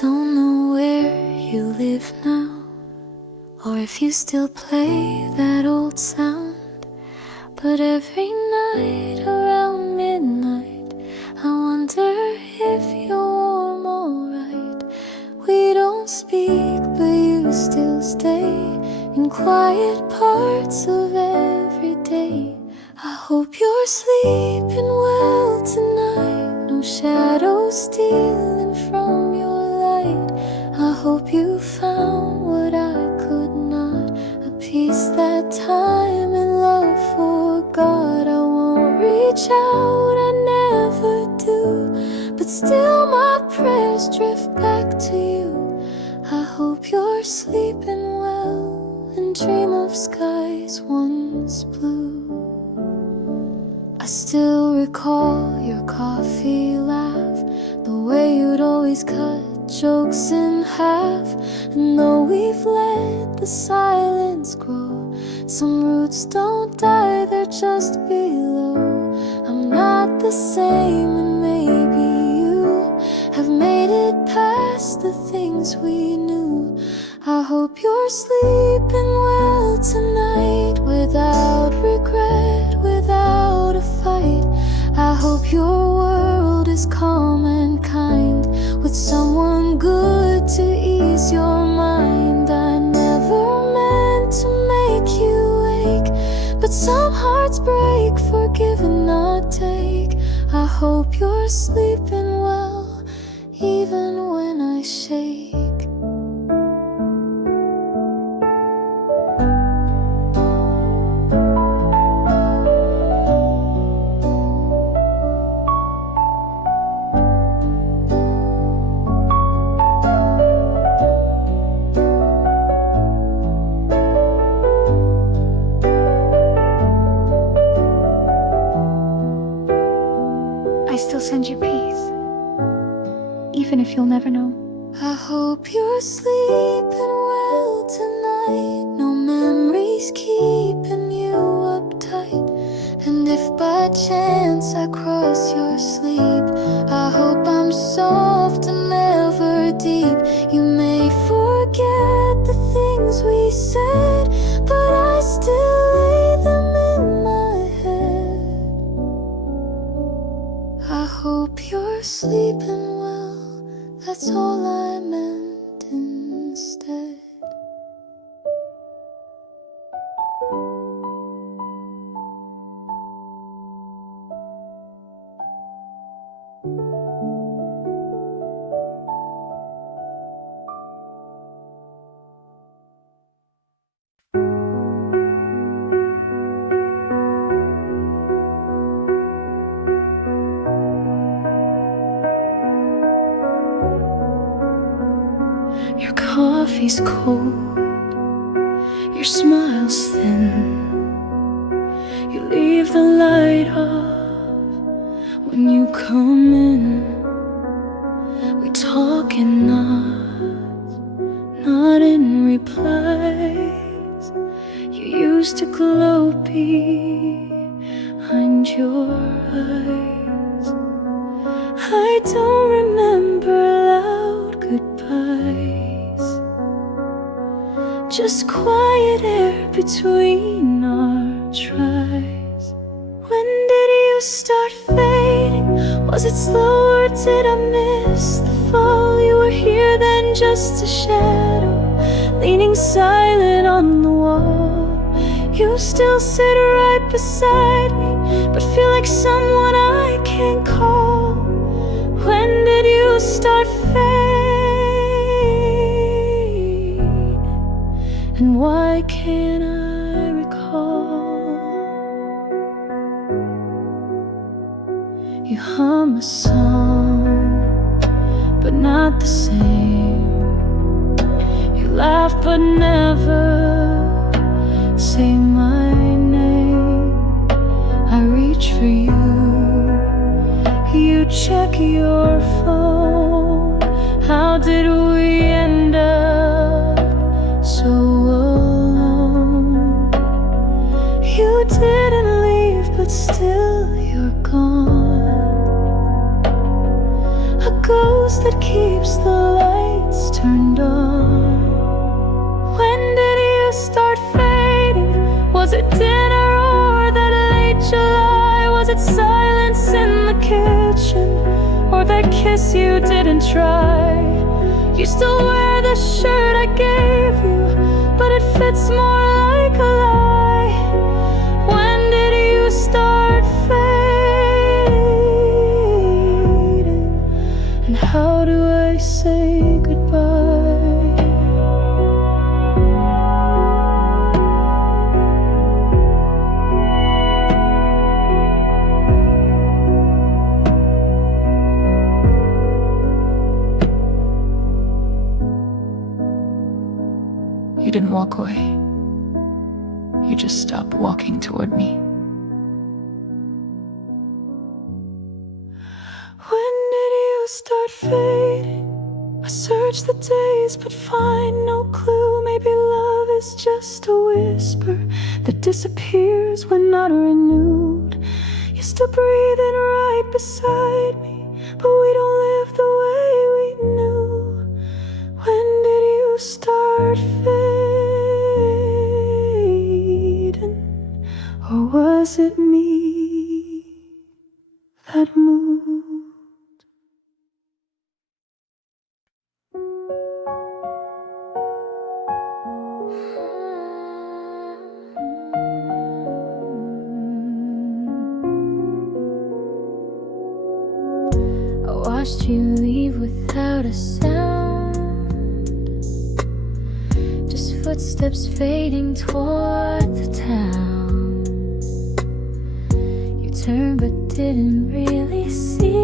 don't know where you live now, or if you still play that old sound. But every night around midnight, I wonder if you're warm alright. We don't speak, but you still stay in quiet parts of every day. I hope you're sleeping well tonight, no shadows stealing from your light. I hope you found what I could not, a peace that time and love forgot. I won't reach out, I never do, but still my prayers drift back to you. I hope you're sleeping well and dream of skies once blue. I still recall your coffee laugh, the way you'd always cut jokes in half. And though we've let the silence grow, some roots don't die, they're just below. I'm not the same, and maybe you have made it past the things we knew. I hope you're sleeping well tonight, without regret, without a fight. I hope your world is calm and kind, with someone good to ease your mind. I never meant to make you ache, but some hearts break, forgive and not take. I hope you're sleeping well, even when I shake. I still send you peace, even if you'll never know. I hope you're sleeping well tonight, no memories keeping you uptight. And if by chance I cross your sleep, I hope I'm soft and never deep. You may forget the things we said, but I still lay them in my head. I hope you're sleeping well, that's all I meant instead. Your coffee's cold, your smile's thin. You leave the light off when you come in. We talk in nods, not in replies. You used to glow behind your eyes. I don't remember loud goodbyes, just quiet air between our tries. When did you start fading? Was it slow or did I miss the fall? You were here then, just a shadow, leaning silent on the wall. You still sit right beside me, but feel like someone I can't call. When did you start fading? And why can't I recall? You hum a song, but not the same. You laugh but never say my name. I reach for you, you check your phone. How did we end up so alone? You didn't leave, but still you're gone. a ghost that keeps the lights turned on. When did you start fading? Was it dinner or that late July? Was it silence in the kitchen, or that kiss you didn't try? You still wear the shirt I gave you, but it fits more like a lie. When did you start fading? And how do I say goodbye? You didn't walk away. You just stopped walking toward me. When did you start fading? I search the days but find no clue. Maybe love is just a whisper that disappears when not renewed. You're still breathing right beside me, but we don't live the way we knew. When did you start fading? Or was it me that moved? I watched you leave without a sound, just footsteps fading toward the town. You turned but didn't really see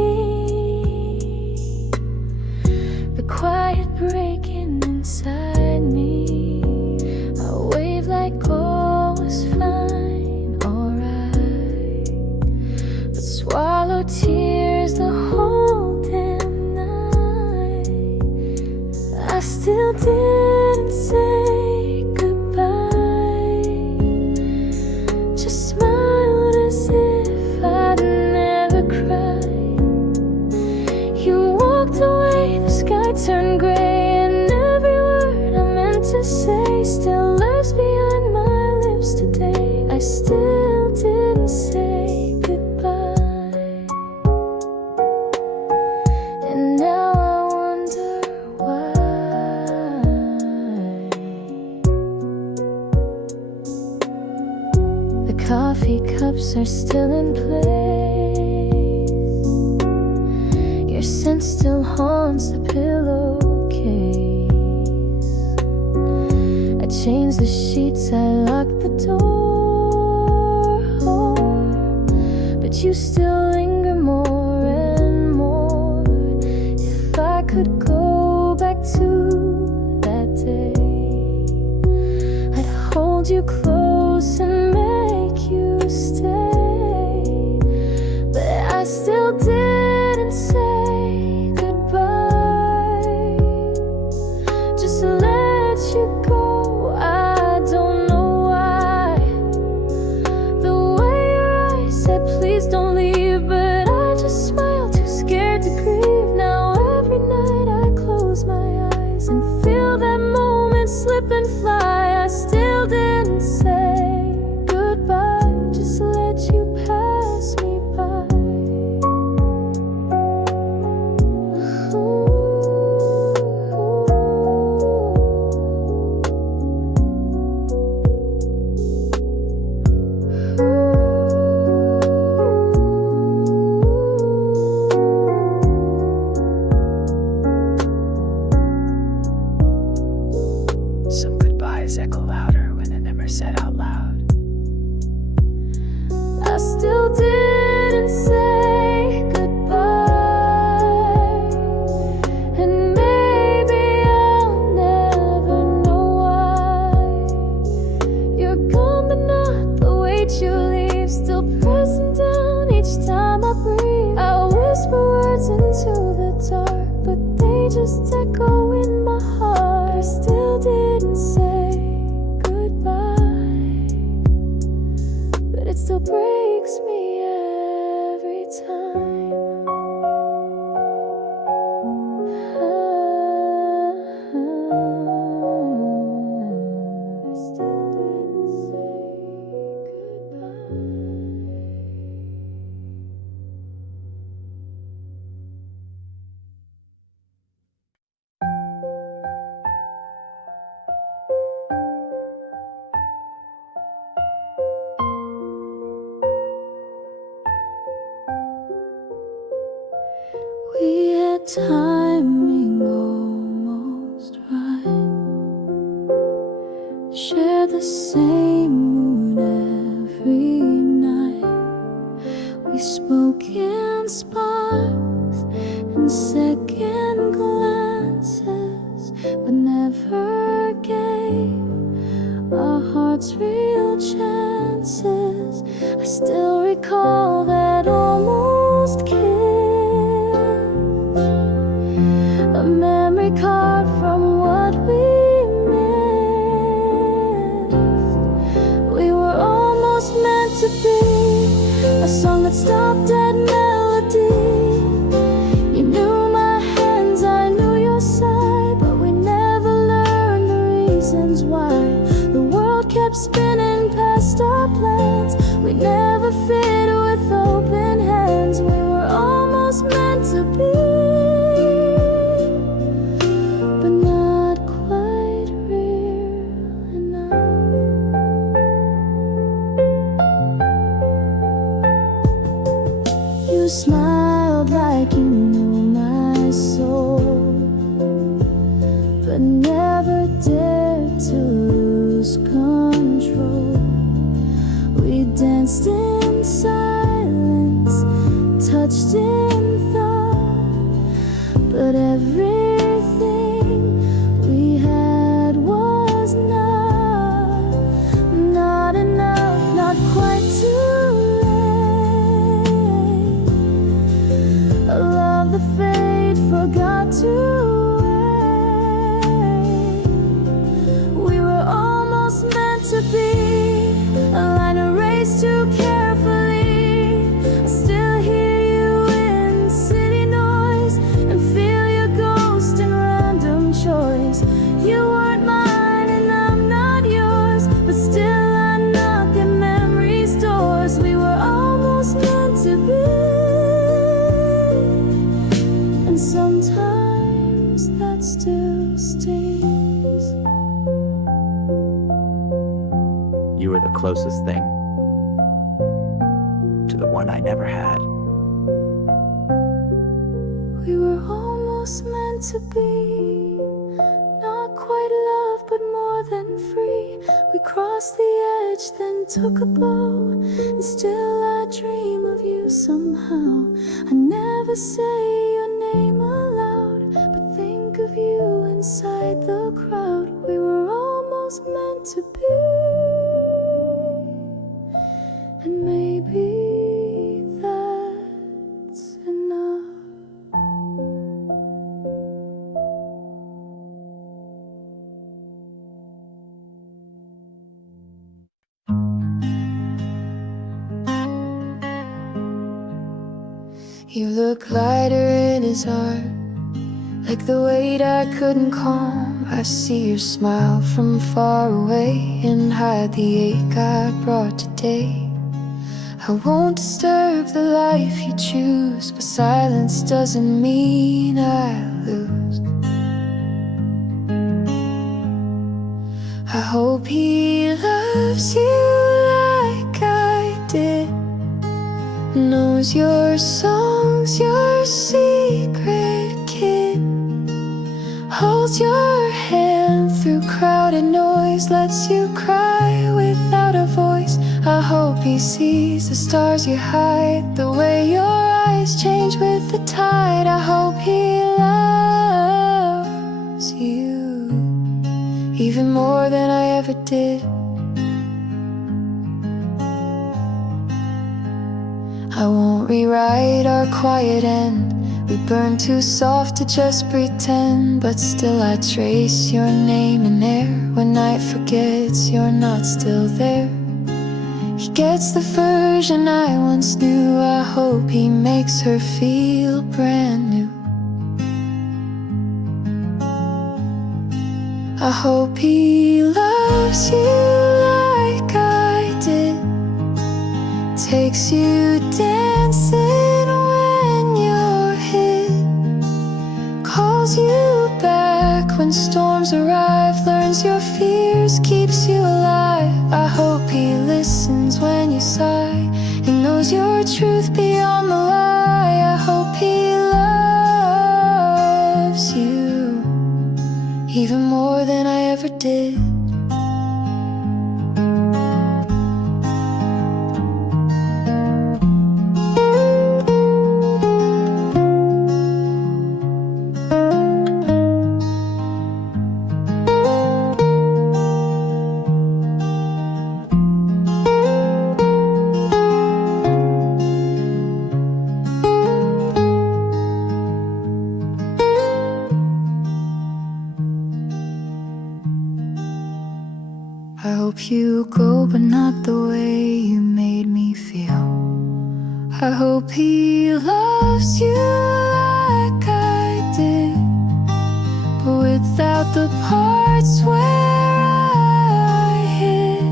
the quiet breaking inside me. I waved like all was fine, alright, but swallowed tears the whole damn night. I still didn't say goodbye, just smiled as if I'd never cried. You walked away, the sky turned gray, and every word I meant to say still lives behind my lips today. I still didn't say goodbye, and now I wonder why. The coffee cups are still in place, your scent still haunts the pillowcase. I changed the sheets, I locked the door, but you still linger more and more. If I could go back to that day, I'd hold you close and make you stay. But I still didn't say goodbye, just let you go. I don't know why. The way your eyes said please don't leave, but I just smiled, too scared to grieve. Now every night I close my eyes and feel that moment slip and fly. I still didn't say goodbye, just let you pass me by. Some goodbyes echo louder when they're never said out loud. I still didn't say goodbye, and maybe I'll never know why. You're gone but not the weight you leave, still pressing down each time I breathe. I whisper words into the dark, but they just echo in my heart. I still didn't say goodbye, but it still breaks me every time. timing almost right. Share the same mood every night. We spoke in sparks and second glances, but never gave our hearts real chances. I still recall that almost kiss, a memory carved from what we missed. We were almost meant to be a song that stopped at melody. You knew my hands, I knew your side, but we never learned the reasons why. The world kept spinning past our plans. We never fit with open hands. We were almost meant to be, but not quite real enough. You smiled like you knew my soul, but never dared to lose control. We danced in silence, touched in thought, but everything we had was not enough, not quite too late. A love the fate forgot to wait. We were almost meant to be a line erased too carefully. I still hear you in city noise and feel your ghost in random choice. You weren't mine and I'm not yours, but still I knock at memory's doors. We were almost meant to be, and sometimes that still stings. You were the closest thing to the one I never had. We were almost meant to be, not quite love, but more than free. We crossed the edge, then took a bow, and still I dream of you somehow. I never say your name aloud, but think of you inside the crowd. We were almost meant to be, and maybe that's enough. You look lighter in his heart, like the weight I couldn't calm. I see your smile from far away and hide the ache I brought today. I won't disturb the life you choose, but silence doesn't mean I lose. I hope he loves you like I did, knows your songs, your secret kid, holds your hand through crowded noise, lets you cry without a voice. I hope he sees the stars you hide, the way your eyes change with the tide. I hope he loves you even more than I ever did. I won't rewrite our quiet end. We burn too soft to just pretend, but still I trace your name in air. When night forgets you're not still there. He gets the version I once knew. I hope he makes her feel brand new. I hope he loves you like I did, takes you dancing when you're hit, calls you back when storms arrive, learns your fears, keeps you alive. I hope he listens when you sigh and knows your truth beyond the lie. I hope he loves loves you even more than I ever did. I hope you go, but not the way you made me feel. I hope he loves you like I did, but without the parts where I hid,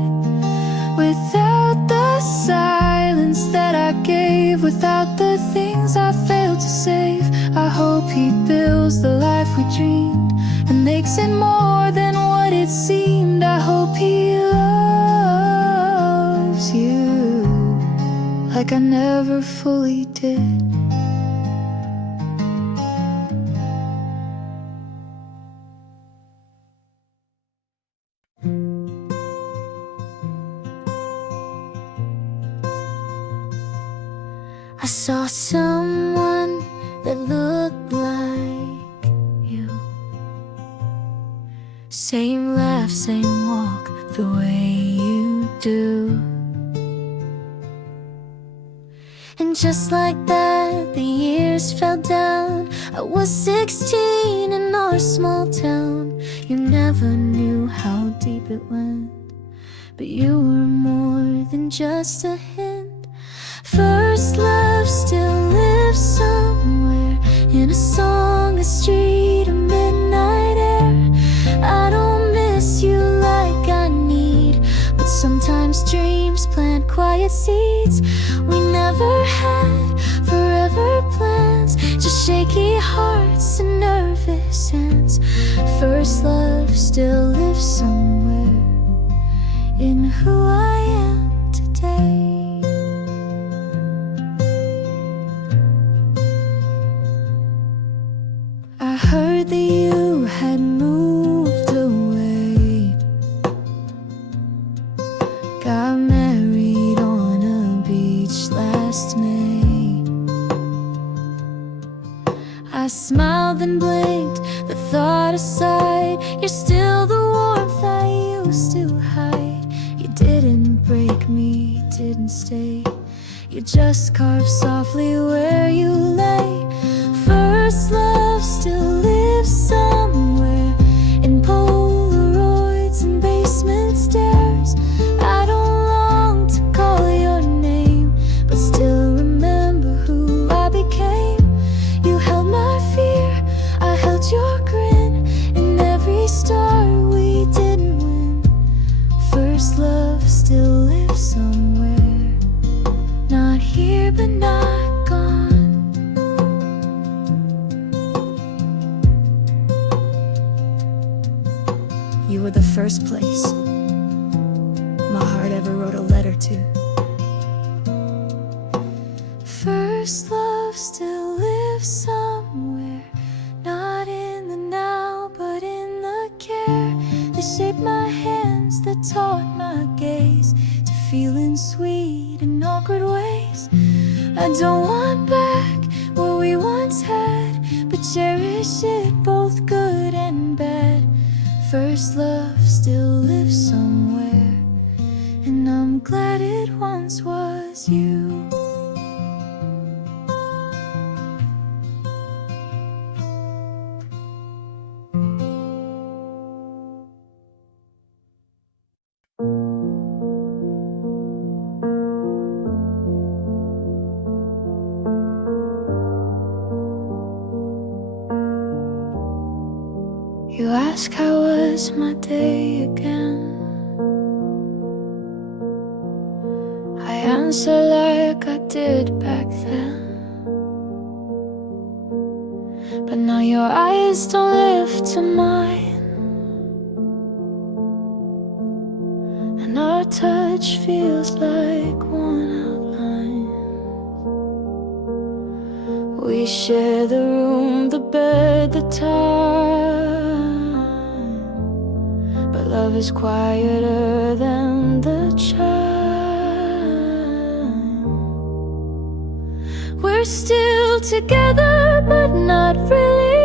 without the silence that I gave, without the things I failed to save. I hope he builds the life we dreamed and makes it more than what it seemed. I hope he loves you like I never fully did. I saw someone that looked like you. Same laugh, same walk, the way you do. And just like that, the years fell down. I was 16 in our small town. You never knew how deep it went, but you were more than just a hint. First love still lives somewhere, in a song, a street, a midnight air. I don't miss you like I need, but sometimes dreams plant quiet seeds. We never had forever plans, just shaky hearts and nervous hands. First love still lives somewhere in who I am today. I heard that you had moved away, got married on a beach last May. I smiled and blinked, the thought aside. You're still the warmth I used to hide. You didn't break me, didn't stay. You just carved softly where you lay. First love still lives somewhere, in Polaroids and basement stairs. I don't long to call your name, but still remember who I became. You held my fear, I held your grin, and every star we didn't win. First love still lives somewhere, not here but not gone. You were the first place my heart ever wrote a letter to. First love still lives somewhere, not in the now but in the care that shaped my hands, that taught my gaze to feeling sweet in awkward ways. I don't want back what we once had, but cherish it, both good and bad. First love still lives somewhere, and I'm glad it once was you. You ask how was my day again. I answer like I did back then, but now your eyes don't lift to mine, and our touch feels like worn out lines. We We share the room, the bed, the time, but love is quieter than the chime. We're still together, but not really.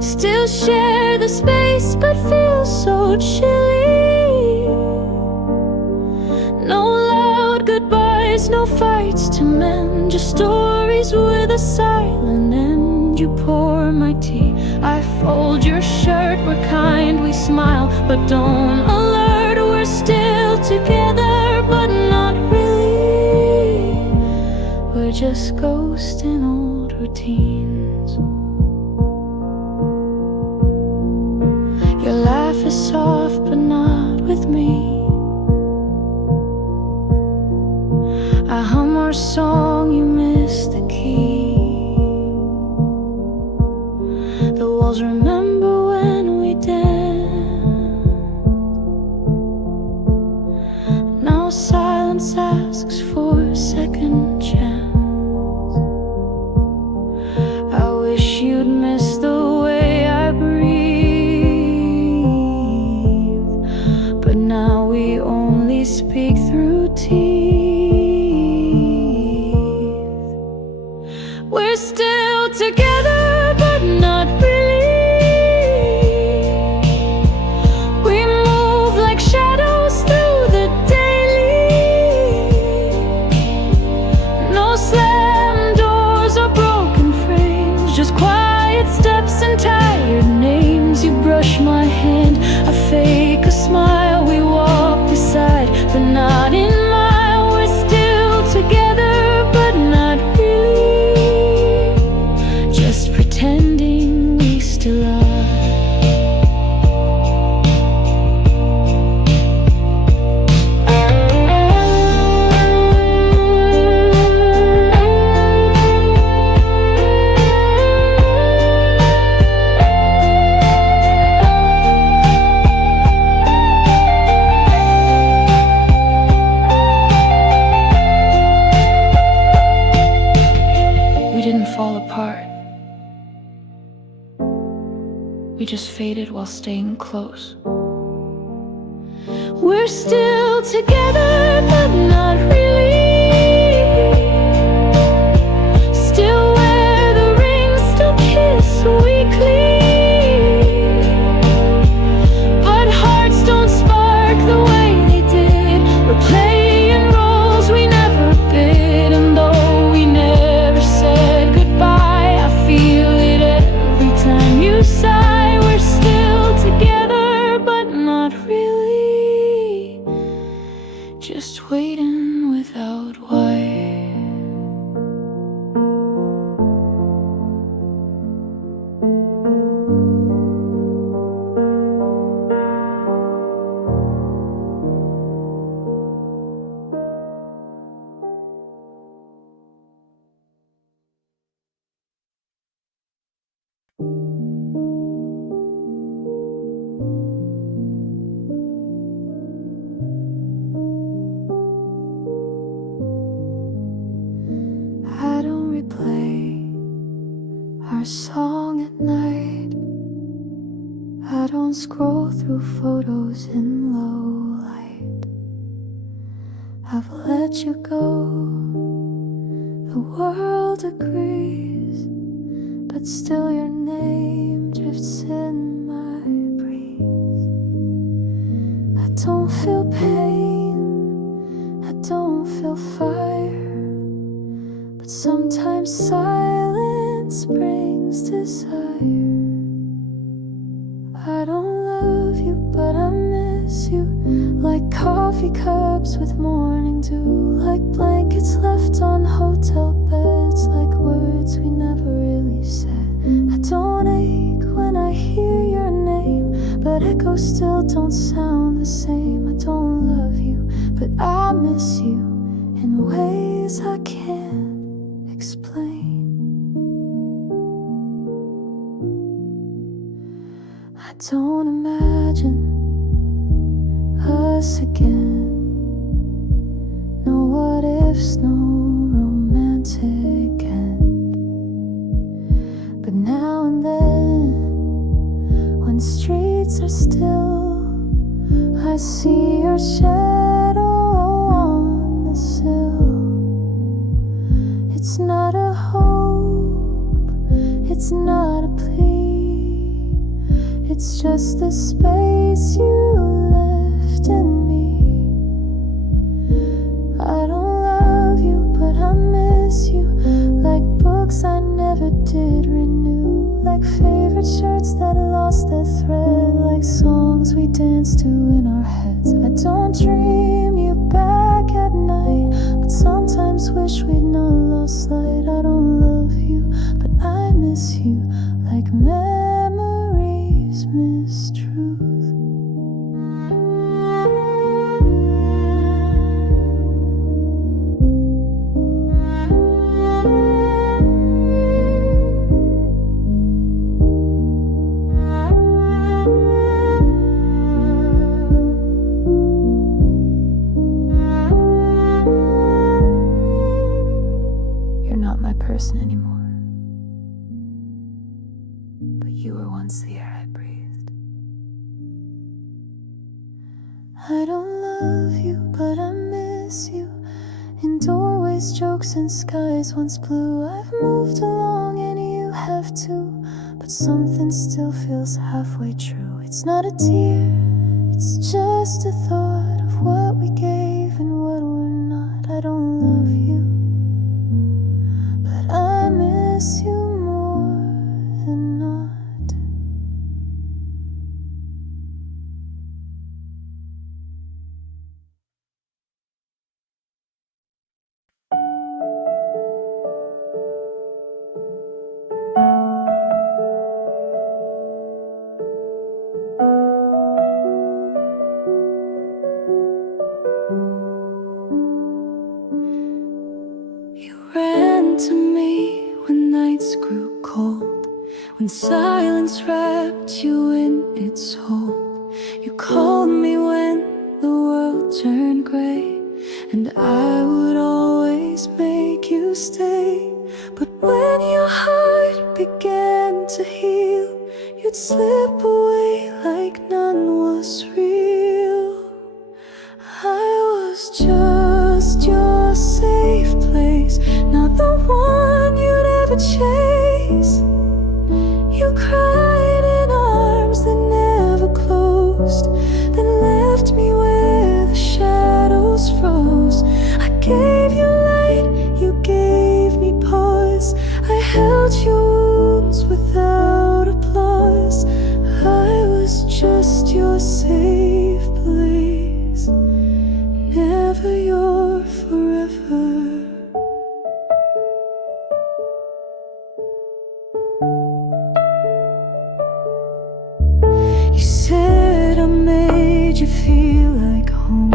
Still share the space, but feel so chilly. No loud goodbyes, no fights to mend, just stories with a silent end. You pour my tea, I fold your shirt. We're kind, we smile, but don't alert. We're still together, but not really. We're just ghosts in old routines. Your laugh is soft, but not with me. I hum our song, you miss the key. The walls remember when we danced. Now silence asks for a second chance. I wish you'd miss the way I breathe, but now we only speak through teeth. We're still together, but not really. We move like shadows through the daily. No slam doors or broken frames, just quiet steps and tired names. You brush my hand, I fake a smile. We walk beside, but not in mile. We're still together, but not really. Just pretending we still are. We didn't fall apart. We just faded while staying close. We're still together, but not really. Still wear the rings, still kiss weekly. But hearts don't spark the way they did. We're playing roles we never bid. And though we never said goodbye, I feel it every time you sigh. We're still together, but not really. Just waiting without why. I don't replay our song at night. I don't scroll through photos in low light. I've let you go, the world agrees, but still your name drifts in my breeze. I don't feel pain, I don't feel fire, but sometimes silence brings desire. I don't love you, but I miss you. Like coffee cups with morning dew, like blankets left on hotel beds, like words we never really said. I don't ache when I hear your name, but echoes still don't sound the same. I don't love you, but I miss you in ways I can't explain. I don't imagine us again. No what ifs, no romantic romantic end. But now and then, when streets are still, I see your shadow on the sill. It's not a hope, it's not a plea, it's just the space you left in me. I don't love you, but I miss you, like books I never did renew, like favorite shirts that lost their thread, like songs we danced to in our heads. I don't dream you back at night, but sometimes wish we'd not lost sight. I don't love you, but I miss you, like memories miss truth. Person anymore, but you were once the air I breathed. I don't love you, but I miss you, in doorways, jokes, and skies once blue. I've moved along and you have too, but something still feels halfway true. It's not a tear, it's just a thought of what we gave and what we're not. I don't love you, I miss you more than not. You ran to me when nights grew cold, when silence wrapped you in its hold. You called me when the world turned gray, and I would always make you stay. But when your heart began to heal, you'd slip away like none was real. I was just your safe place, not the one you'd ever chase. You cried in arms that never closed, then left me where the shadows froze. I gave you light, you gave me pause. I held your wounds without applause. I was just your safe place, never your forever. You said I made you feel like home,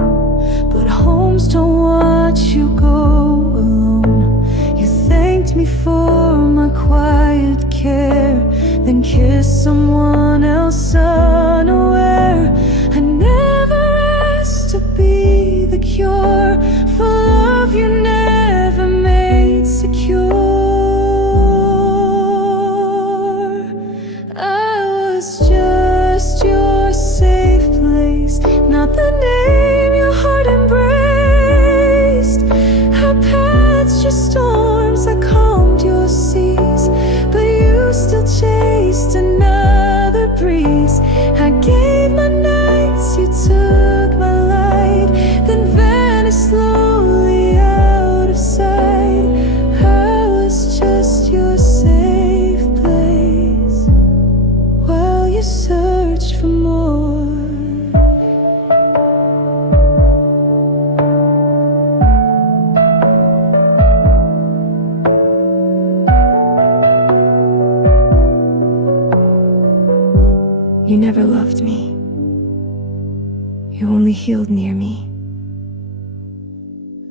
but homes don't watch you go alone. You thanked me for my quiet care, then kissed someone else unaware. I never asked to be the cure for love you never made secure. I was just your safe place, not the name your heart embraced. I patched your storms, I calmed your seas, but you still chased another breeze. I gave my nights, you took my light, then vanished slowly out of sight. I was just your safe place while you searched for more. You never loved me, you only healed near me.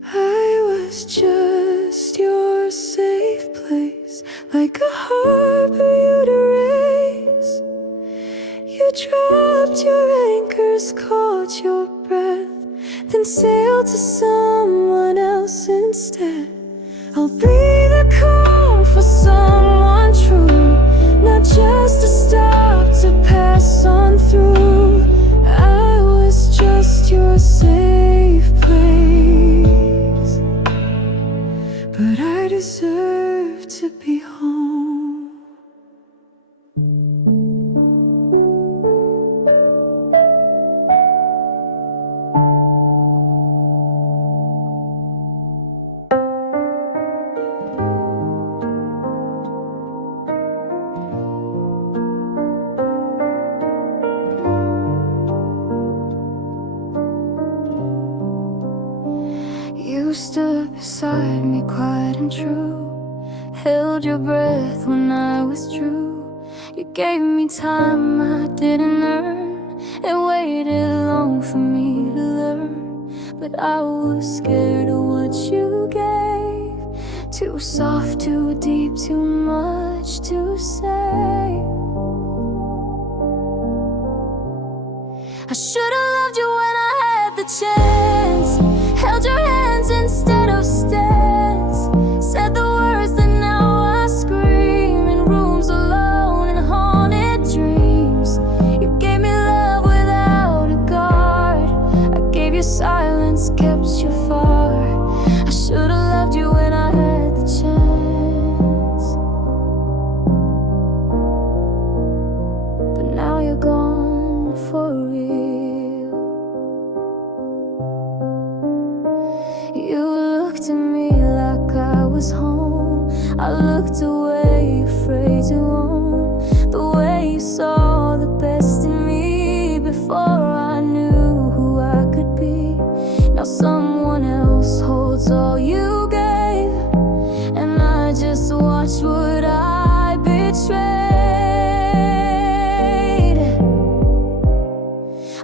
I was just your safe place, like a harbor you'd erase. You dropped your anchors, caught your breath, then sailed to someone else instead. I'll I'll be the calm for someone true, not just a stop to pass on through. I was just your safe place, but I deserve to be home. You stood beside me quiet and true, held your breath when I withdrew. You gave me time I didn't earn, and waited long for me to learn. But I was scared of what you gave, too soft, too deep, too much to say. I should've loved you when I had the chance, held your hands instead of stance, said the words that now I scream in rooms alone and haunted dreams. You gave me love without a guard, I gave you silence, kept you far. I should've loved you when I had the chance, but now you're gone for real. You looked at me like I was home, I looked away, afraid to own the way you saw the best in me before I knew who I could be. Now someone else holds all you gave, and I just watched what I betrayed.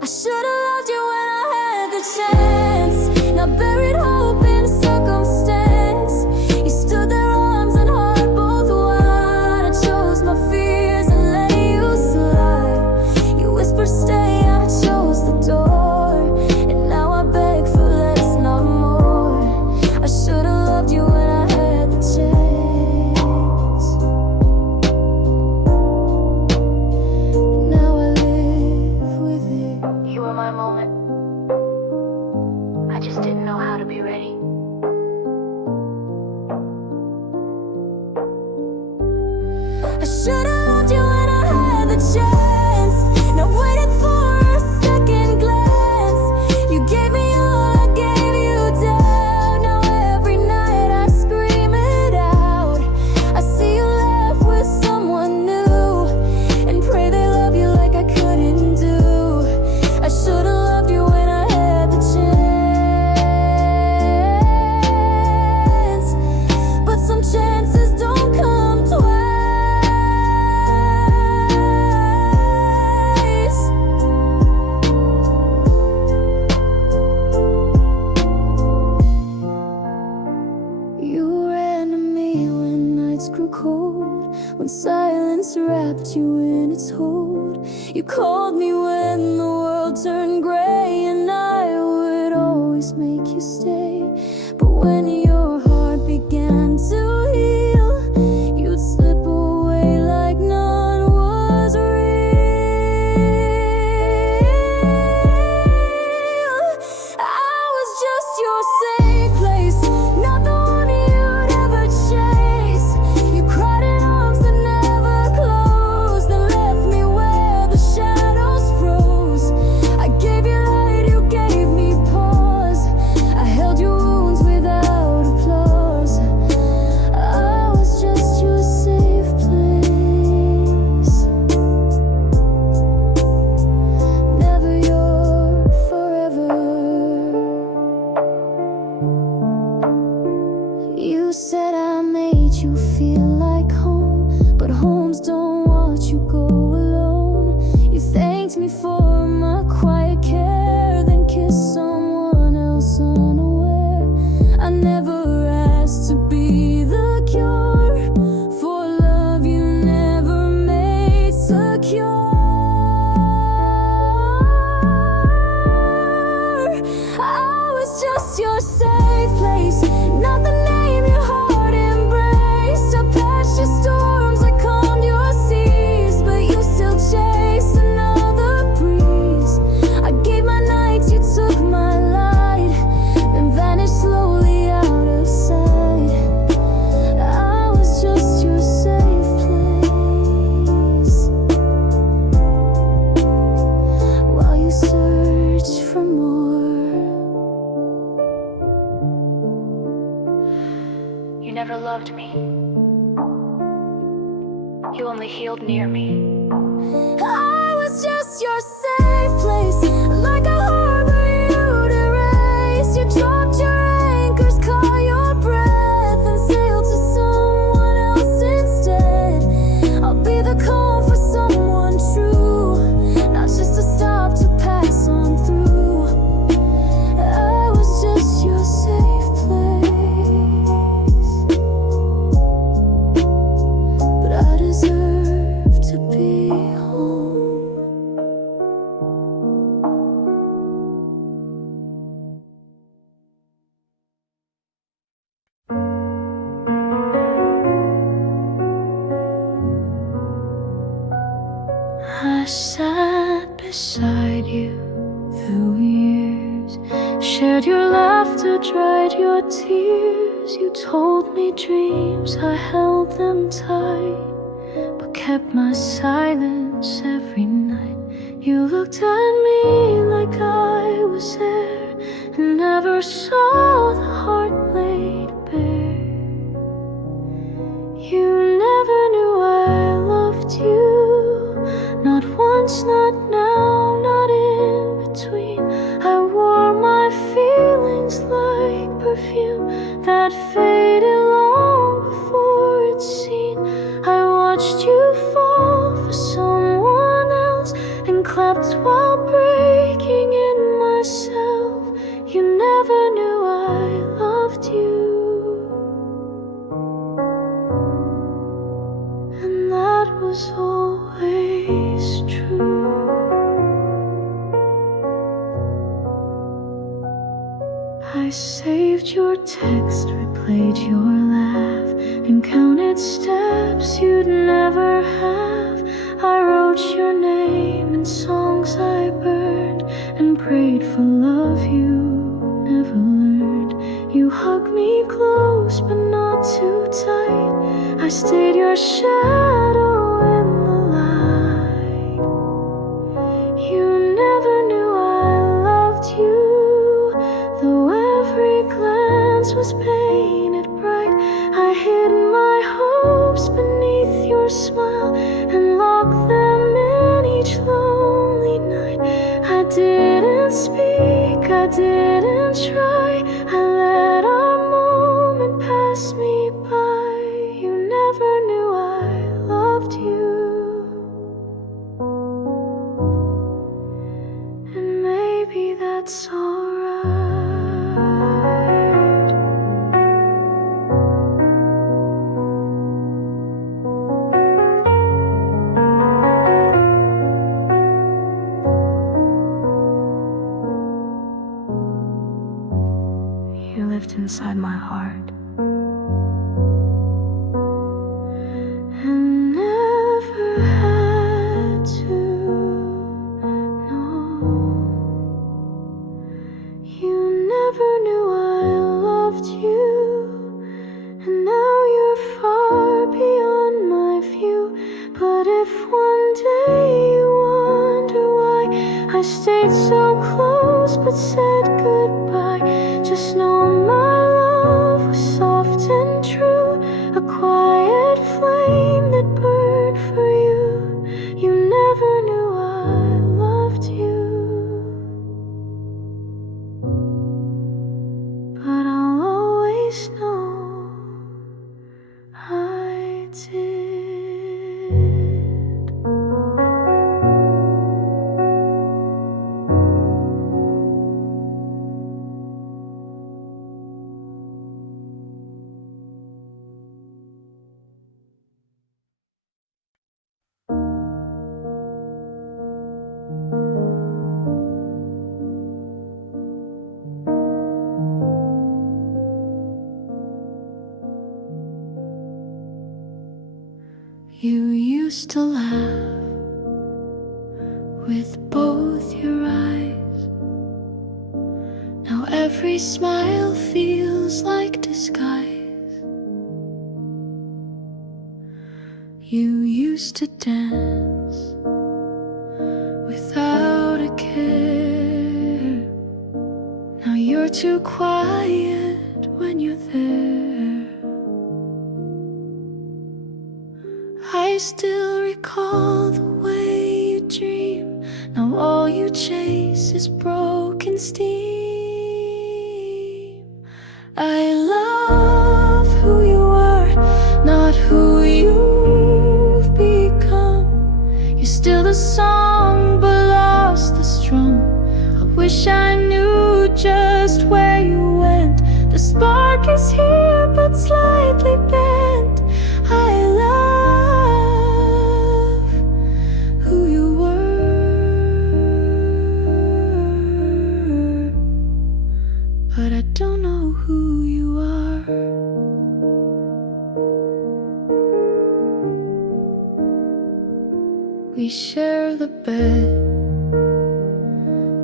I should've loved you when I had the chance, not buried hope in circumstance. You stood there, arms and heart both wide. I chose my fears and let you slide. You whispered stay, I chose the door, and now I beg for less, not more. I should've loved you when I had the chance, and now I live with it. You were my moment, I just didn't know how to be ready. I should've loved you when I had the chance, not waited for a second glance. You gave me all, I gave you doubt. Now every night I scream it out. I see you laugh with someone new, and pray they love you like I couldn't do. I should've loved you when I had the chance, but some chances don't come twice. You ran to me when nights grew cold, when silence wrapped you in its hold. You called me when the world turned gray, and I would always make you stay. But when your heart began to heal, you'd slip away like none was real. I was just your safe place, not the one you'd ever chase. You cried in arms that never closed, and left me where the shadows froze. I gave you light, you gave me pause. I held your wounds without applause. I loved me. You only healed near me. I was just your safe place, like a harbor you'd erase. You dropped your anchors, caught your breath, and sailed to someone else instead. I'll be the calm for someone true, not just a stop to pass on through. I was just your safe place, but I deserve to be home. I sat beside you through years, shared your laughter, dried your tears. You told me dreams, I held them tight, but kept my silence every night. You looked at me like I was there, and never saw the heart laid bare. You never knew I loved you, not once, not now, not in between. I wore my feelings like perfume that faded long before it's seen. I watched you fall for someone else and clapped while breaking in myself. You never knew I loved you, and that was always true. I saved your text, replayed your laugh, and counted steps you'd never have. I wrote your name in songs I burned, and prayed for love you never learned. You hugged me close but not too tight. I stayed your shadow in the light. You never knew I loved you, though every glance was painted bright. I hid my hopes beneath your smile and locked them in each lonely night. I didn't speak, I didn't try. I let our moment pass me by. You never knew I loved you, and maybe that's alright. You lived inside my heart and never had to know. You never knew I loved you, and now you're far beyond my view. But if one day you wonder why I stayed so close but said goodbye, just know my love was soft and true, a quiet flame that burned for you. You never knew I loved you, but I'll always know I did. You used to laugh with both your eyes. Now every smile feels like disguise. You used to dance without a care. Now you're too quiet when you're there. still recall the way you dream. Now all you chase is broken steam. I love who you are, not who you've become. You're still the song but lost the strum. I wish I knew just where you went. The spark is here but slightly bent. I love who you were, but I don't know who you are. We share the bed,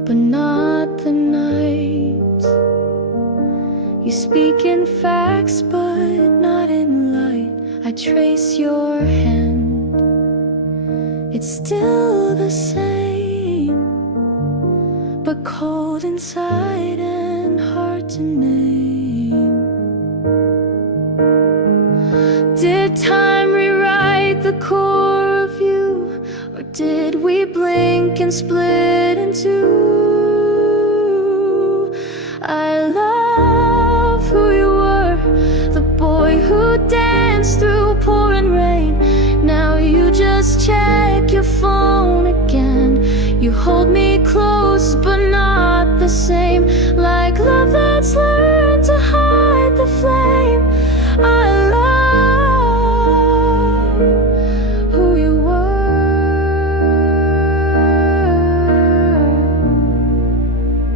but not the night. You speak in facts, but not in light. I trace your hand, it's still the same, but cold inside and hard to name. Did time rewrite the core of you, or did we blink and split in two? I love who you were, the boy who danced through pouring rain. Now you just check your phone again. You hold me close but not the same, like love that's learned to hide the flame. I love who you were,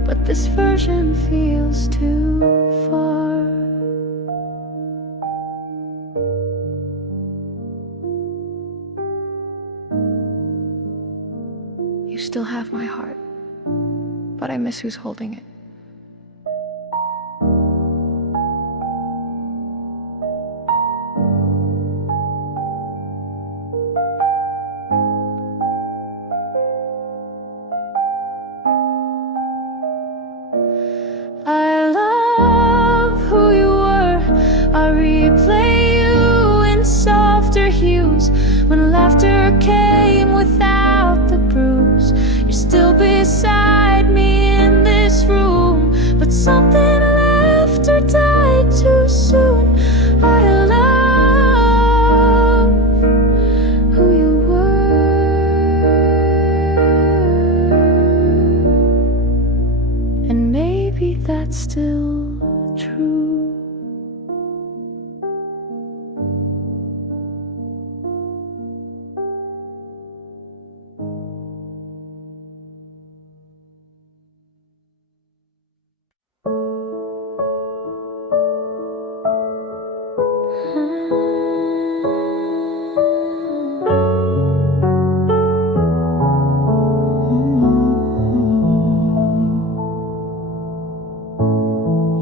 but this version feels too far. You still have my heart, but I miss who's holding it. I love who you were. I replay you in softer hues. When laughter came without the bruise, you're still beside me in this room, but something left or died too soon. I love who you were, and maybe that's still true.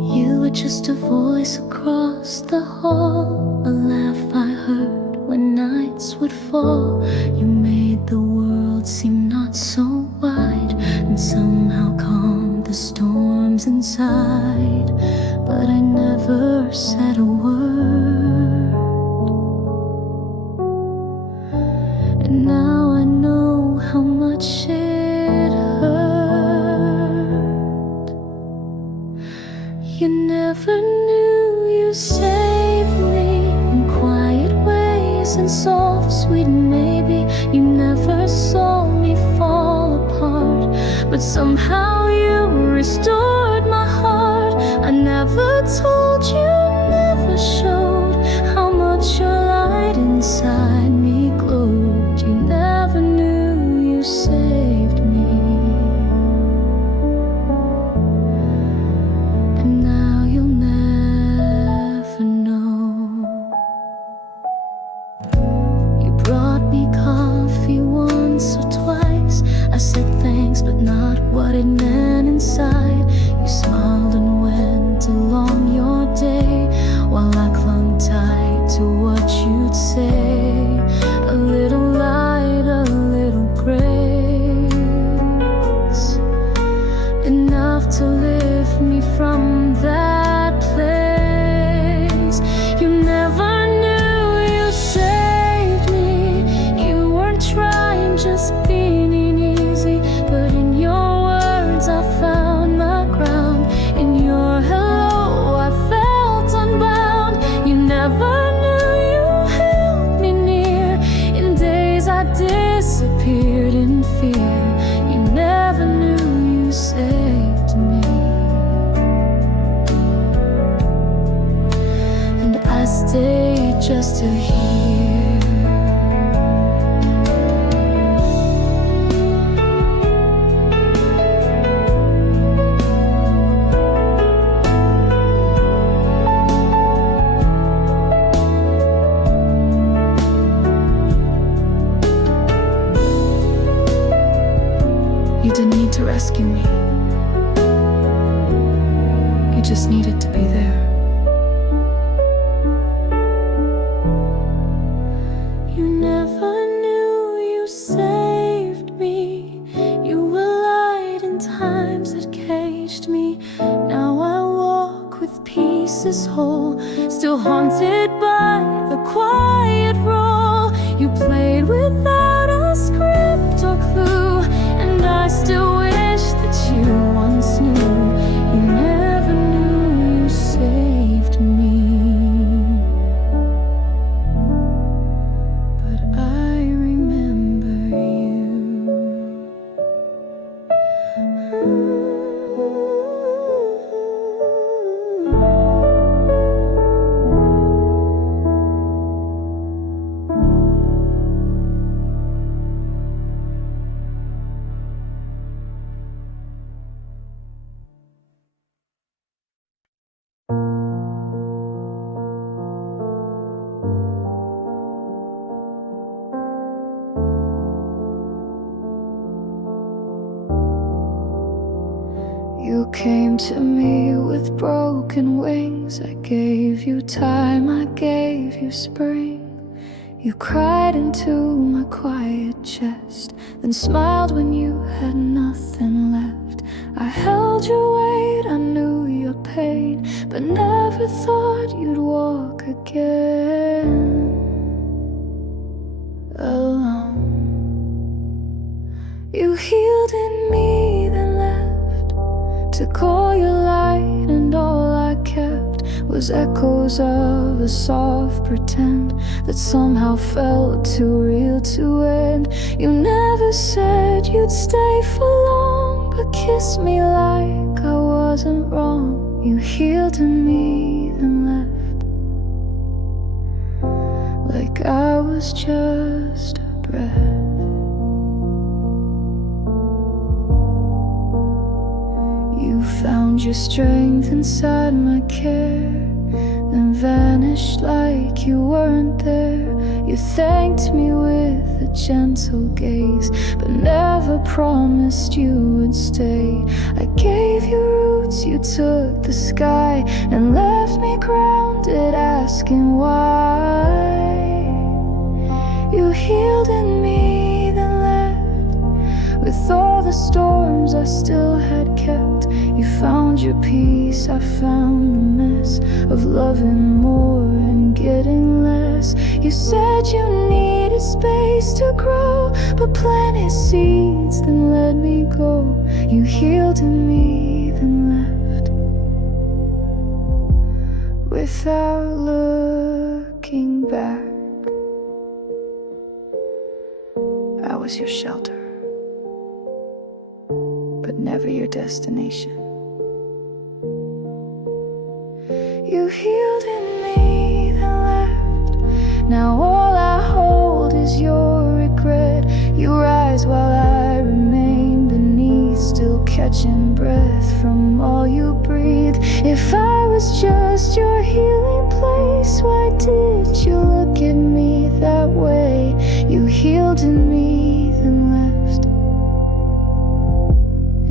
You were just a voice across the hall, a laugh I heard when nights would fall. You made the world seem not so wide, and somehow calmed the storms inside. But I never said a word, and now I know how much it hurt. You never knew you saved me in quiet ways and soft, sweet maybe. You never saw me fall apart, but somehow you restored my heart. I never told you, never showed how much your light inside me glowed. You never knew you saved me, and now you'll never know. You brought me coffee once or twice. I said thanks, but not what it meant inside. You smiled and went along your day, while I clung tight to what you'd say. I disappeared in fear. You never knew you saved me. And I stayed just to hear. You didn't need to rescue me. You just needed to be there. You never knew you saved me. You were light in times that caged me. Now I walk with pieces whole, still haunted by the quiet role you played without a script or clue. And I still wish that you once knew. You never knew you saved me. But I remember you. You came to me with broken wings. I gave you time, I gave you spring. You cried into my quiet chest, then smiled when you had nothing left. I held your weight, I knew your pain, but never thought you'd walk again alone. You healed in me, then left to call your light, and all I kept was echoes of a soft pretend that somehow felt too real to end. You never said you'd stay for long, but kissed me like I wasn't wrong. You healed in me, then left like I was just a breath. You found your strength inside my care, then vanished like you weren't there. You thanked me with a gentle gaze, but never promised you would stay. I gave you roots, you took the sky, and left me grounded, asking why. You healed in me, then left with all the storms I still had kept. You found your peace, I found the mess of loving more and getting less. You said you needed space to grow, but planted seeds, then let me go. You healed in me, then left without looking back. I was your shelter, but never your destination. You healed in me, then left. Now all I hold is your regret. You rise while I remain beneath, still catching breath from all you breathe. If I was just your healing place, why did you look at me that way? You healed in me, then left,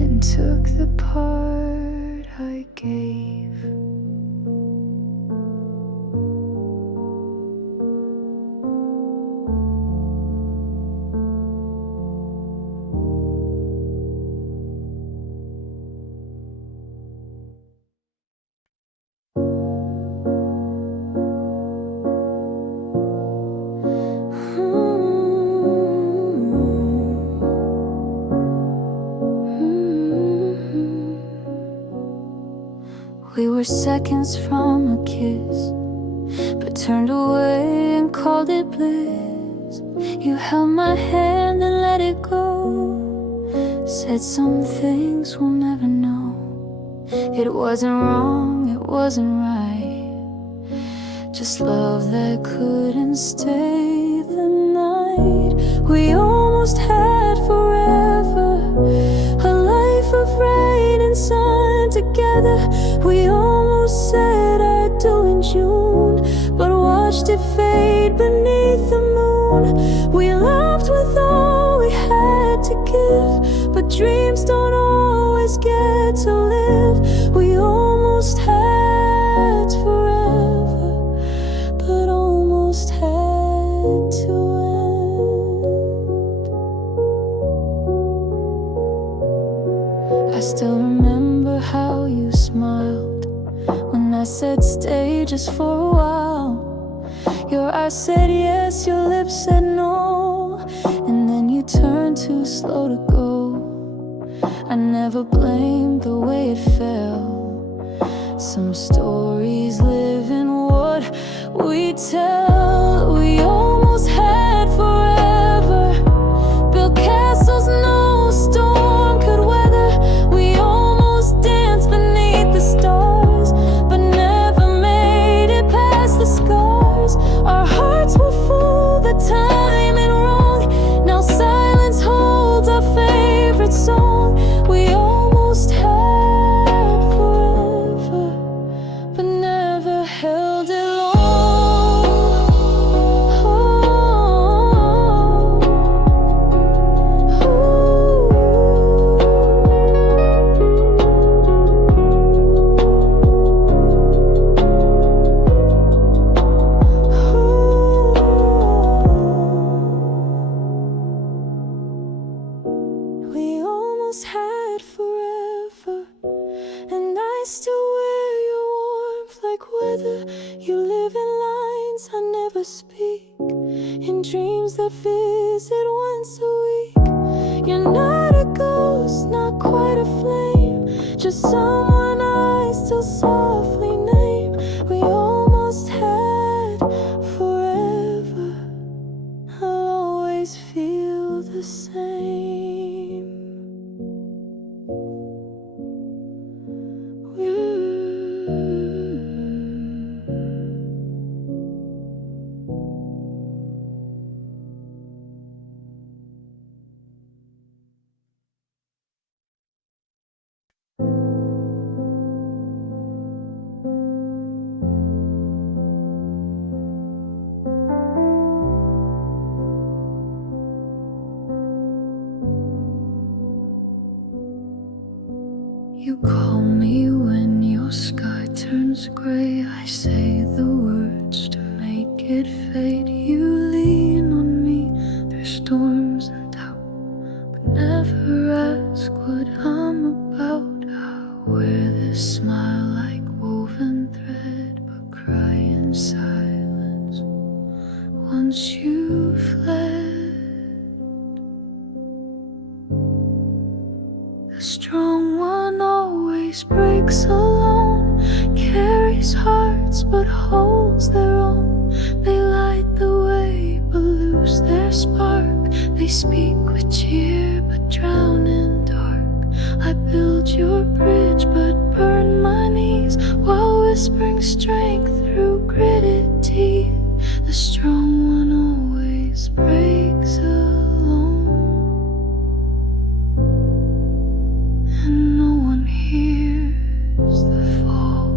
and took the part I gave. We were seconds from a kiss, but turned away and called it bliss. You held my hand and let it go. Said some things we'll never know. It wasn't wrong, it wasn't right. Just love that couldn't stay the night. We almost had forever, a life of rain and sun together. We almost said I do in June, but watched it fade beneath the moon. We loved with all we had to give, but dreams don't always get to live. We almost had forever, but almost had to end. I still remember how you smiled when I said stay just for a while. Your eyes said yes, your lips said no, and then you turned too slow to go. I never blamed the way it felt. Some stories live in what we tell. We almost had forever, built castles no storm could weather. We almost danced beneath the stars, but never made it past the scars. Our hearts were full, the time and wrong. Now silence holds our favorite song. We almost had forever, but never held it long. We almost had forever, and I still wear your warmth like weather. You live in lines I never speak, in dreams that visit once a week. You're not a ghost, not quite a flame, just someone I still softly name. We almost had forever, I'll always feel the same. You call me when your sky turns gray. I say the words to make it fade. You lean on me through storms and doubt, but never ask what I'm about. I wear this smile like woven thread, but cry in silence once you fled. The strong one always breaks alone, carries hearts but holds their own. They light the way but lose their spark. They speak with cheer but drown in dark. I build your bridge but burn my knees, while whispering strength through gritted teeth. The strong one always breaks alone, and no one hears the fall.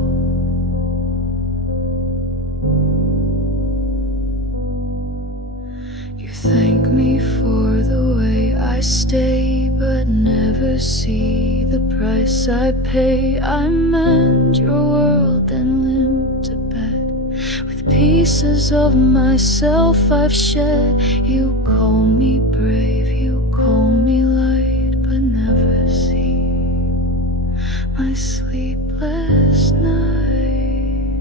You thank me for the way I stay, but never see the price I pay. I mend your world and limp to bed with pieces of myself I've shed. You call me brave, you call me light, but never see my sleepless night.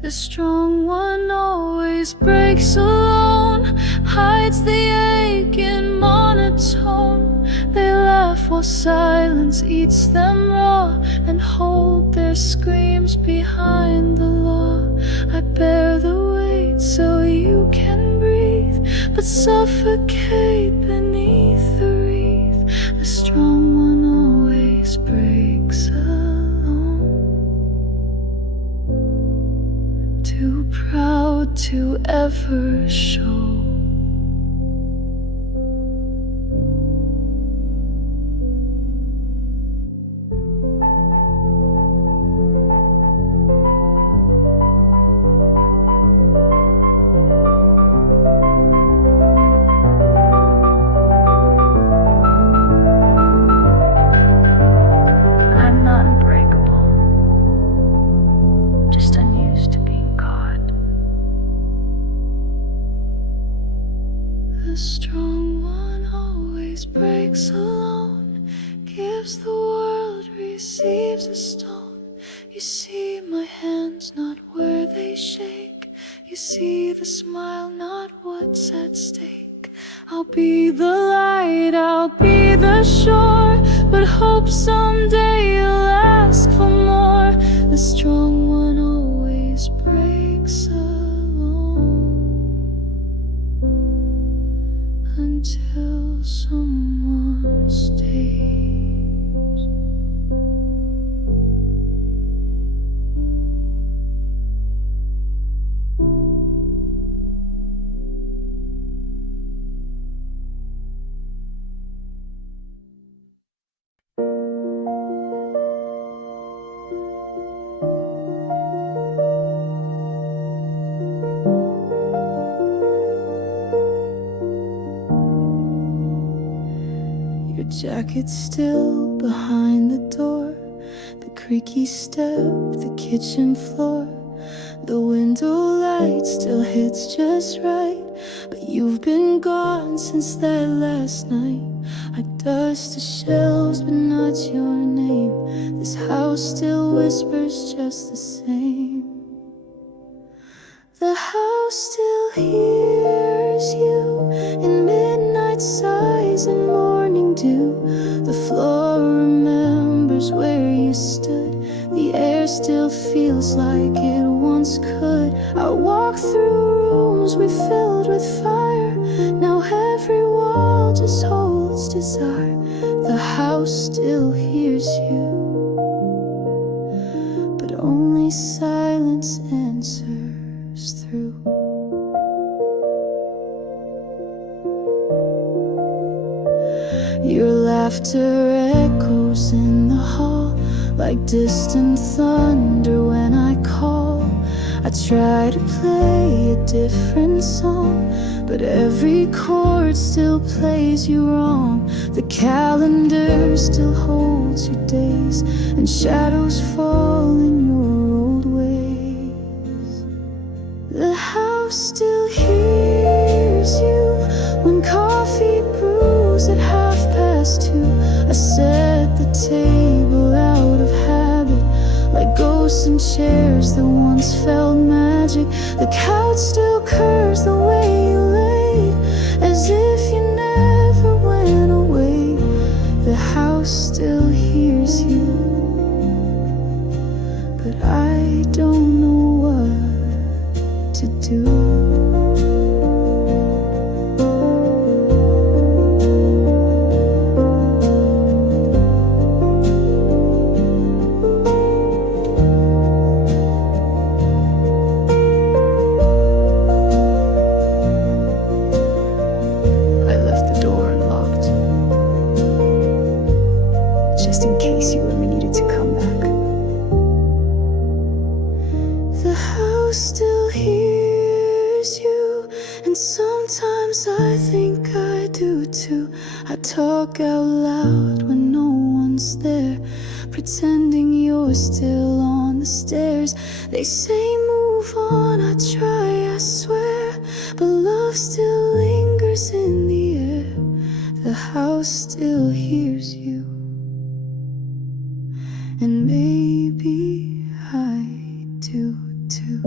The strong one always breaks alone, hides the ache in monotone. They laugh while silence eats them raw, and hold their screams behind the law. I bear the weight so you can breathe, but suffocate beneath the wreath. The strong one always breaks alone, too proud to ever show. I'm not unbreakable, just unused to being caught. The strong one always breaks alone, gives the world, receives a stone. You see my hands, not where they shake. You see the smile, not what's at stake. I'll be the light, I'll be the shore, but hope someday you'll ask for more. The strong one always breaks alone, until someone stays. Your jacket's still behind the door, the creaky step, the kitchen floor. The window light still hits just right, but you've been gone since that last night. I dust the shelves, but not your name. This house still whispers just the same. The house still hears you in midnight sighs and morning dew. The floor remembers where you stood. The air still feels like it once could. I walk through rooms we filled with fire. Now every wall just holds desire. The house still hears you, but only silence answers through. Your laughter echoes in the hall like distant thunder when I call. I try to play a different song, but every chord still plays you wrong. The calendar still holds your days, and shadows fall in your old ways. The house still hears you when coffee brews at 2:30. I set the table out of habit, like ghosts in chairs that once felt magic. The couch still curves the way you laid, as if you never went away. The house still hears you, but I don't know what to do. Just in case you ever needed to come back. The house still hears you, and sometimes I think I do too. I talk out loud when no one's there, pretending you're still on the stairs. They say move on, I try, I swear, but love still lingers in the air. The house still hears you, and maybe I do too.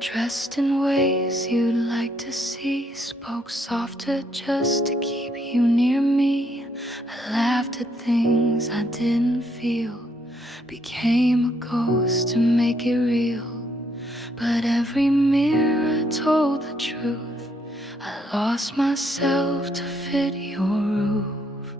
dressed in ways you'd like to see, spoke softer just to keep you near me. I laughed at things I didn't feel, became a ghost to make it real. But every mirror told the truth. I lost myself to fit your roof.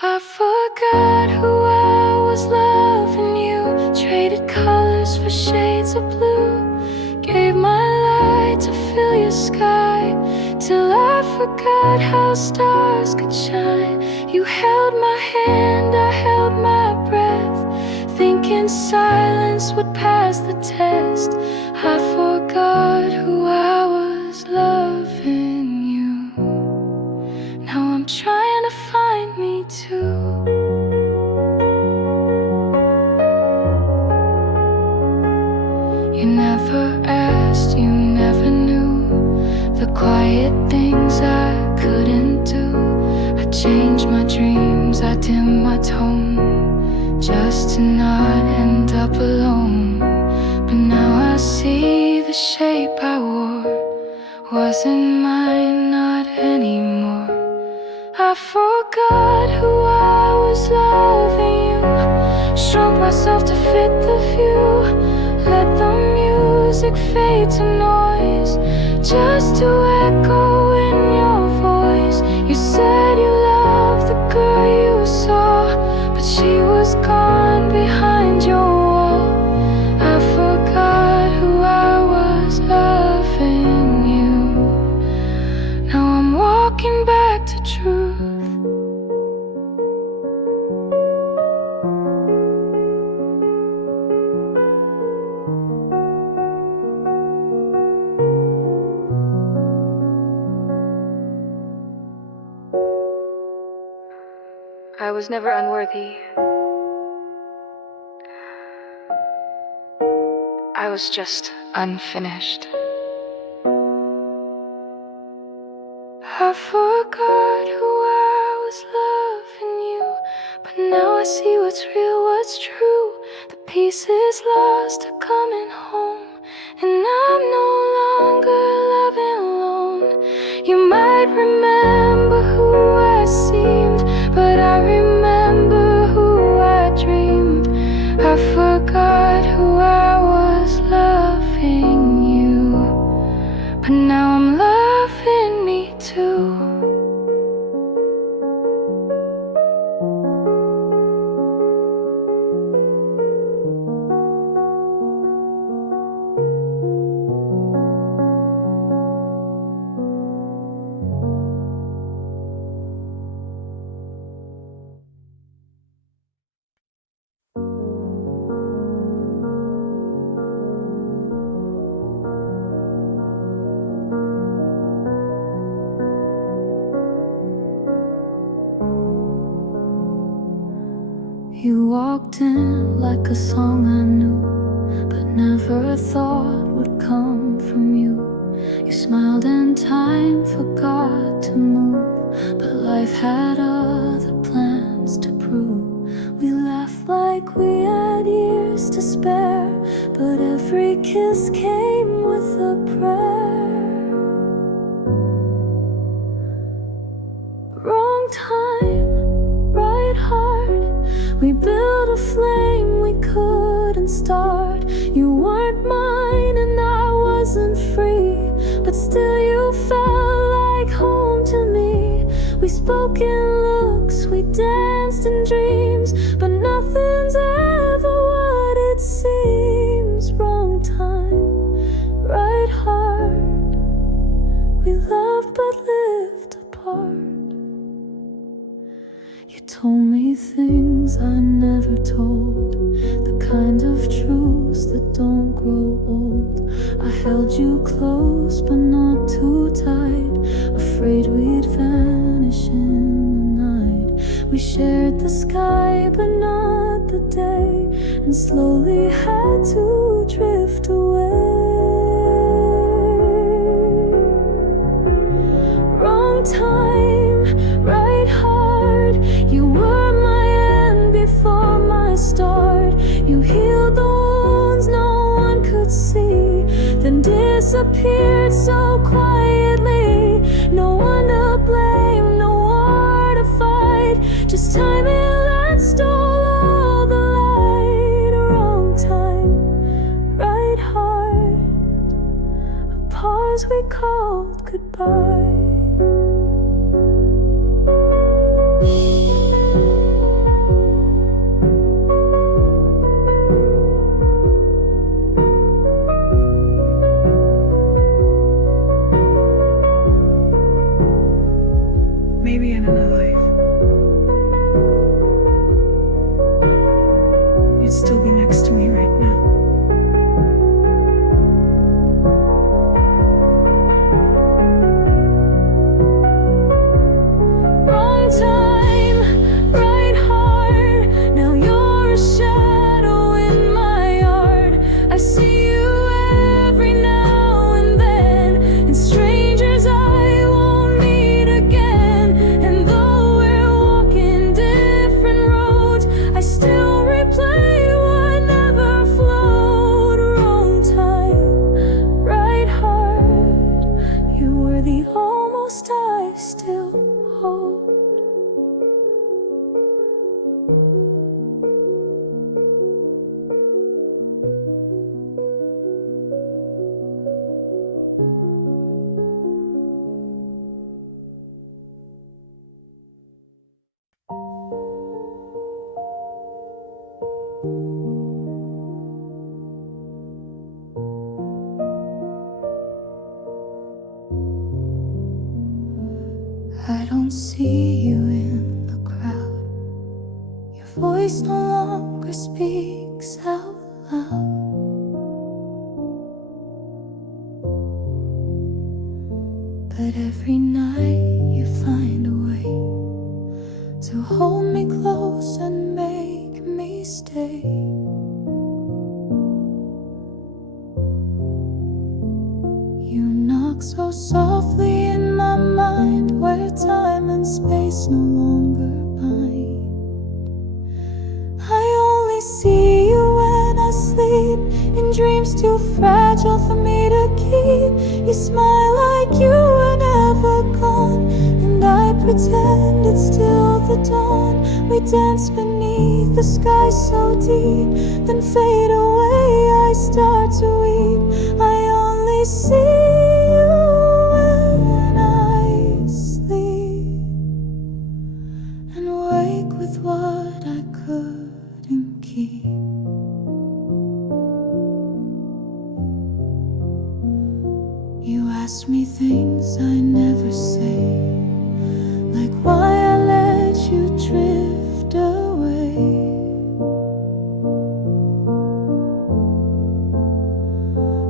I forgot who I was loving you, traded colors for shades of blue, gave my light to fill your sky, till I forgot how stars could shine. You held my hand, I held my breath, thinking silence would pass the test. I forgot who I was loving you. Now I'm trying to find me too. You never asked, you never knew the quiet things I couldn't do. I changed my dreams, I dimmed my tone, just to not end up alone. But now I see the shape I wore wasn't mine, not anymore. I forgot who I was loving you, shrunk myself to fit the view, let the music fade to noise, just to echo in your voice. You said you loved the girl you saw, but she was gone behind your wall. I forgot who I was loving you. Now I'm walking back to truth. I was never unworthy. I was just unfinished. I forgot who I was loving you, but now I see what's real, what's true. The pieces lost are coming home, and I'm no longer loving alone. You might remember who I seemed, but I remember who I dreamed. I forgot who I was loving you, but now I'm loving me too. You walked in like a song I knew, but never thought would come from you. You smiled and time forgot to move, but life had other plans to prove. We laughed like we had years to spare, but every kiss came with a prayer. Wrong time, right heart. We built a flame we couldn't start. You weren't mine and I wasn't free, but still you felt like home to me. We spoke in looks, we danced in dreams, but nothing's ever what it seems. Wrong time, right heart. We loved but lived apart. You told me things I never told, the kind of truths that don't grow old. I held you close but not too tight, afraid we'd vanish in the night. We shared the sky but not the day, and slowly had to drift away. Wrong time, right heart. You were my end before my start. You healed the wounds no one could see. disappeared so quietly. No one to blame, no war to fight, just timing that stole all the light. Wrong time, right heart, a pause we called goodbye. Maybe in another life, you'd still be next to me right now. Wrong time, right heart, now you're a shadow in my yard. I see you every now and then, and strangers I won't meet again. And though we're walking different roads, I still replay what never flowed. Wrong time, right heart, you were the almost I still hold. I don't see you in the crowd. Your voice no longer speaks out loud. But every night you find a way to hold me close and make me stay. You knock so softly in my mind, where time and space no longer bind. I only see you when I sleep, in dreams too fragile for me to keep. You smile like you were never gone, and I pretend it's still the dawn. We dance beneath the sky so deep, then fade away, I start to weep. I only see you when I sleep, and wake with what I couldn't keep. You ask me things I never say, like why I let you drift away.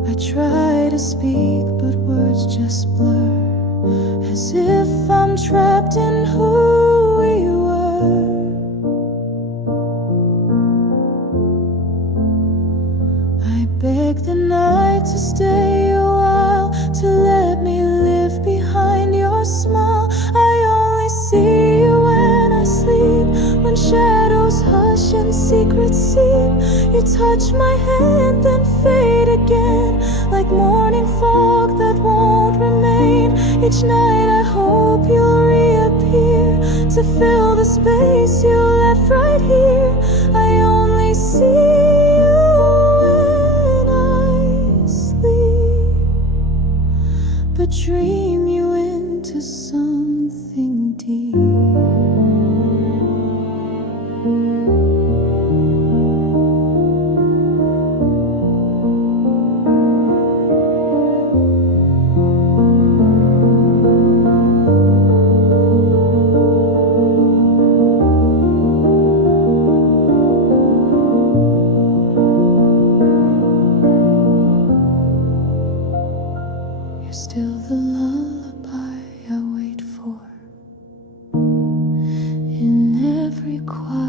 I try to speak, but words just blur, as if I'm trapped in who we were. I beg the night to stay a while, to let me live behind your smile. I only see you when I sleep, when shadows hush and secrets seep. You touch my hand, then fade again, like morning fog that won't remain. Each night I hope you'll reappear, to fill the space you left right here. I only see you when I sleep, but dream you into something deep. You're still the lullaby I wait for, in every quiet